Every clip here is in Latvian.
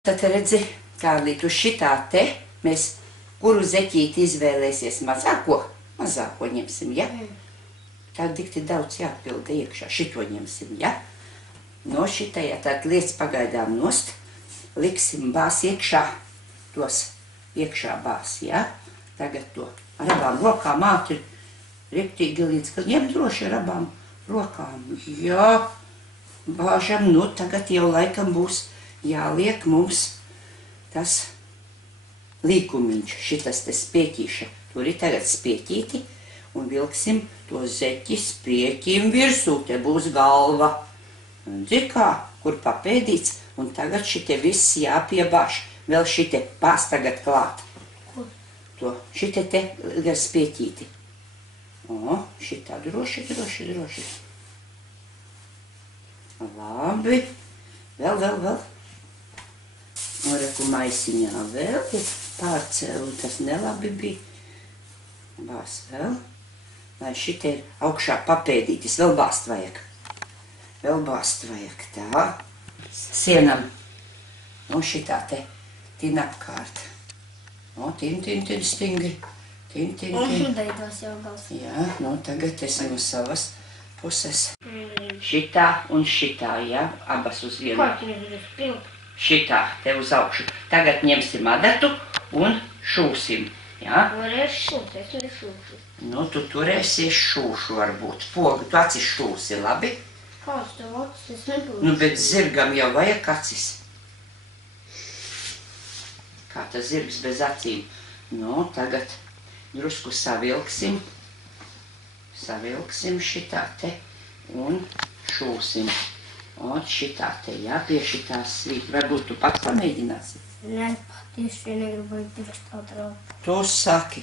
Tad redzi, Kārlīt, uz šitā te mēs kuru zeķīti izvēlēsies mazāko ņemsim, ja? Tā dikti daudz jāpilda iekšā, šito ņemsim, ja? No šitajā tad liec pagaidām nost, liksim bās iekšā, tos iekšā bās, ja? Tagad to ar abām rokām ātri, riktīgi līdz, ka ņem droši ar abām rokām, jā, bāžam, nu tagad jau laikam būs jāliek mums tas līkumiņš, šitas te spieķīša. Tur ir tagad spieķīti un vilksim to zeķi spieķim virsū, te būs galva. Dzirkā, kur papēdīts, un tagad šitie viss jāpiebāž. Vēl šitie pās tagad klāt. To, šitie te gar spieķīti. O, šitā droši. Labi. Vēl. Noreku maisiņā vēl, pārcēlu, tas nelabi bija. Bāz vēl. Lai šitie ir augšā papēdītis, vēl bāzt vajag. Tā. Sienam. No šitā te tin apkārt. No, tin stingri. Tin. Un šudaidos jau gals. Jā, no tagad es no savas puses. Šitā un šitā, jā, abas uz vienu. Ko tu ir pildu? Šitā, te uz augšu. Tagad ņemsim adatu un šūsim, jā? Varēs šūt, es tur šūšu. Nu, tu turēsies šūšu varbūt. Pogu, tu acis šūsi, labi? Kāds tev acis, es nebūšu. Nu, bet zirgam jau vajag acis. Kā tas zirgs bez acīm? Nu, tagad drusku savilksim. Savilksim šitā te un šūsim. Un šitā te, jā, pie šitās svīt. Varbūt tu pats pamēģināsi? Nē, tieši negribu pirkst tā trauku. Tu saki.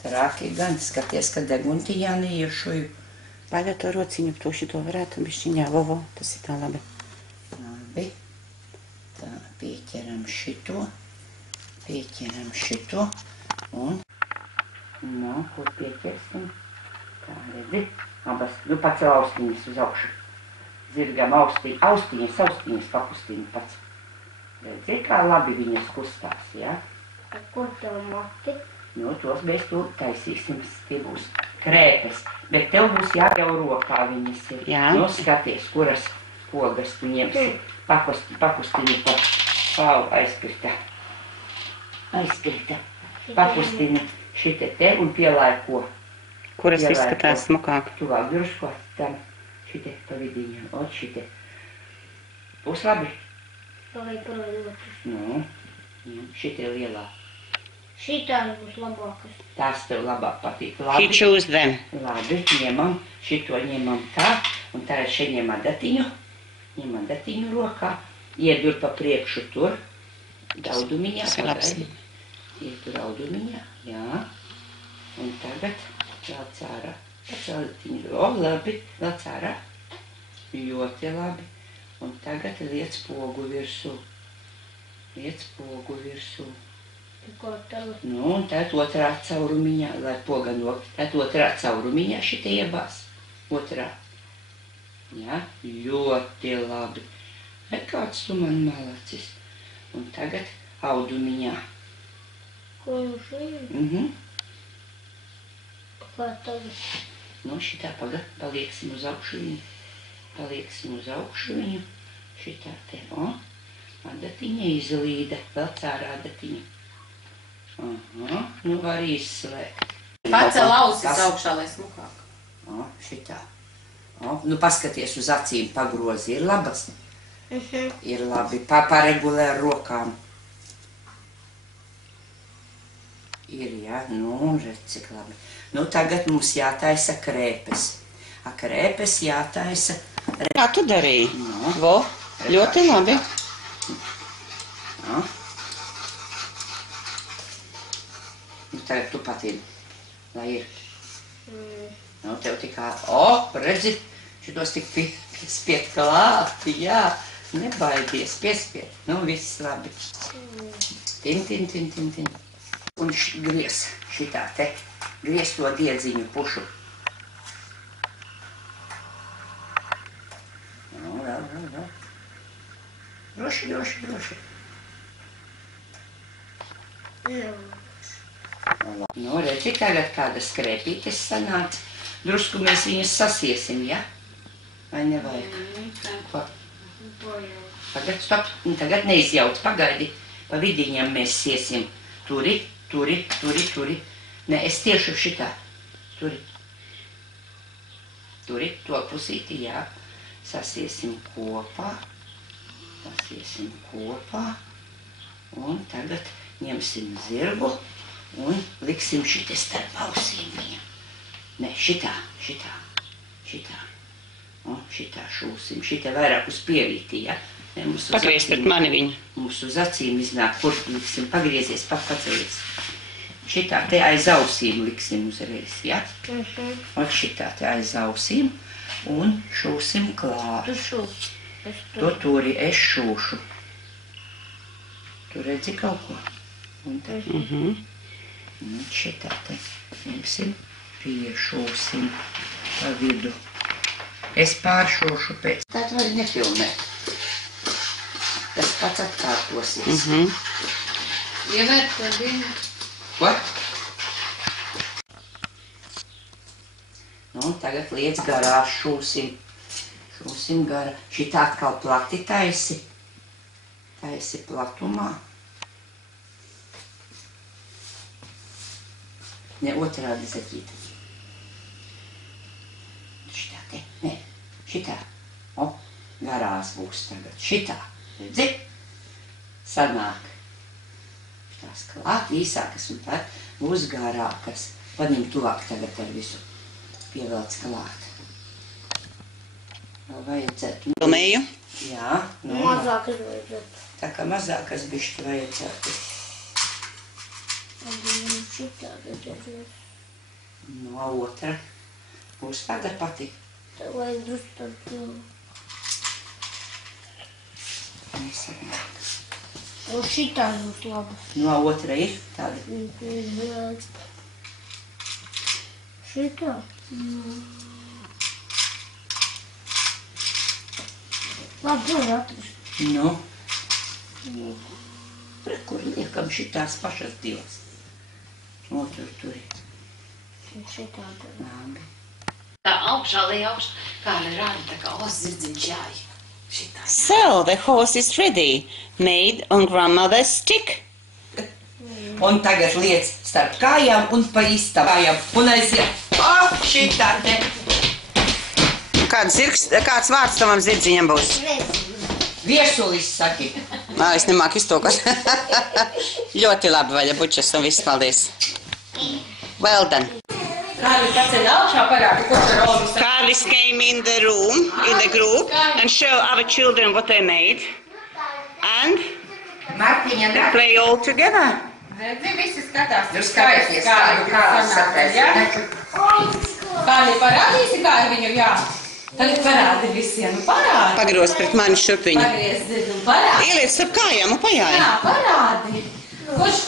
Trāki gan, skaties, ka deguntiņā neiešoju. Paļa to rociņu, to šito varētu bišķiņā, vovo, tas ir tā labi. Labi. Tā, pieķeram šito. Un, no, kur pieķersim? Tā, redzi, abas, nu pacel austiņas uz augšu. Zirgam austiņas pakustīni pats. Redzi, kā labi viņas kustās, jā? Ar kur tev mati? Nu, tos mēs tu taisīsim, tie būs krēpes. Bet tev būs jāļau rokā viņas ir. Jā. Nu, skaties, kuras pogas tu ņemsi. Pakustīni pau aizkrita. Pakustīni šite te un pielāj ko. Kuras izskatās smukāk? Tuvāk drusko tam. Šite pa vidiņam, ot šite. Būs labi? Vai proved otrs? Nu, šite lielā. Šitās būs labākas. Tās tev labāk patīk. Labi. He choose them. Labi, ņemam, šito ņemam tā, un tagad šeit ņem adatiņu rokā, iedur pa priekšu tur, daudumiņā, pagaidi. Iedur audumiņā, jā, un tagad vēl cārā. O, labi, vēl cārā. Ļoti labi. Un tagad liec pogu virsū. Ko tev? Nu, un tad otrā caurumiņā, lai poga nok, tad otrā caurumiņā šitie iebās. Otrā. Jā, ļoti labi. Vai kāds tu man malacis? Un tagad audumiņā. Ko jūs ir? Kā tagad? Nu, šitā palieksim uz augšu viņu. Šitā te, o, adatiņa izlīda, vēl cārā adatiņa. Aha, nu var izslēgt. Pacel ausis augšā, lai smukāk. O, šitā. O, nu paskaties uz acīm pagrozi, ir labas? Ir labi, paregulē ar rokām. Ir, jā, nu, redz, cik labi. Nu, tagad mums jātaisa krēpes. A krēpes jātaisa... Kā tu darīji? No. Vo, ļoti labi. No. Nu, tagad tu patīni, lai ir. Nu, tev tikā... O, redzi, šitos tik spiet klāt, jā. Nebaidies, piespiet. Nu, viss labi. Tin. Un griez šitā te, griez to diedziņu pušu. Nu, vēl. Droši, droši, droši. Nu, redzi, tagad kāda skrēpītes sanāca. Drusku mēs viņas sasiesim, ja? Vai nevajag? Ko? Tagad, stop, tagad neizjauc, pagaidi. Pa vidiņam mēs siesim. Turi, turi, turi, turi. Nē, es tieši šitā. Turi. Turi, to pusīti, jā. Sasiesim kopā. Sasiesim kopā. Un tagad ņemsim zirgu un liksim šitie starp ausīm viņam. Nē, šitā, šitā, šitā. Un šitā šūsim. Šitie vairāk uz pievītī, ja? Pagriez pret mani viņu. Mums uz acīm iznāk, kur liksim, pagriezies, pacelies. Šitā te aiz ausīm liksim uzreiz, ja? Un šitā te aiz ausīm un šūsim klāt. Tu šūsi. To turi, es šūšu. Tu redzi kaut ko? Un te. Un šitā te ņemsim, piešūsim pa vidu. Es pāršūšu pēc. Tā var nefilmēt. Tas pats atkārtosies. Ievērt to dienu. Ko? Nu, tagad liec garā šūsim. Šūsim garā. Šitā atkal plati taisi. Taisi platumā. Ne, otrādi zaķīt. Šitā te. Nē, šitā. O, garās būs tagad. Šitā. Redzi? Sanāk. Tās klāt īsākas un tad būs garākas. Paņem tuvāk tagad ar visu. Pievelc klāt. Vēl vajadzētu. Filmēju. Jā. Nu, Mazākas vajadzētu. tā kā mazākas bišķi vajadzētu. Šitā vajadzētu. No otra. Būs tāda pati. Tā vajag drusku tādu. Nesanāk. Un šitā būs laba. No otra ir tāda. Šitā? Labi, tur atrast. Nu. Pre, kur liekam šitās pašas divas. Otru turi. Šitā tad. Labi. Tā augšā, lai augšā. Kā lai rāda, tā kā zirdziņš jāj. Šitā jā. So, the horse is ready. Made on grandmother's stick. Un tagad liec starp kājām un pa īstām kājām. Un aiziet. O, šitā te. Kāds vārds tavam zirdziņam būs? Viesulis saki. Nā, es nemāku iztūkot. Ļoti labi, Vaļa Bučas, un viss paldies. Well done. Kārli paceļ augšā parādi, ko tur rodas. Carlis came in the room, in the group, and show other children what they made. And Mārtiņa they nāk. play all together. Redzi, visi skatās. Jūs skatāties, kādu kādu sataisi. Kārli parādīsi, kā ar viņu jā? Tagad parādi visiem, nu parādi. Pagros pret mani šurp viņu. Pagriez zirdu, parādi. Ieliec starp kājām un pajāja. Jā, parādi. Kurš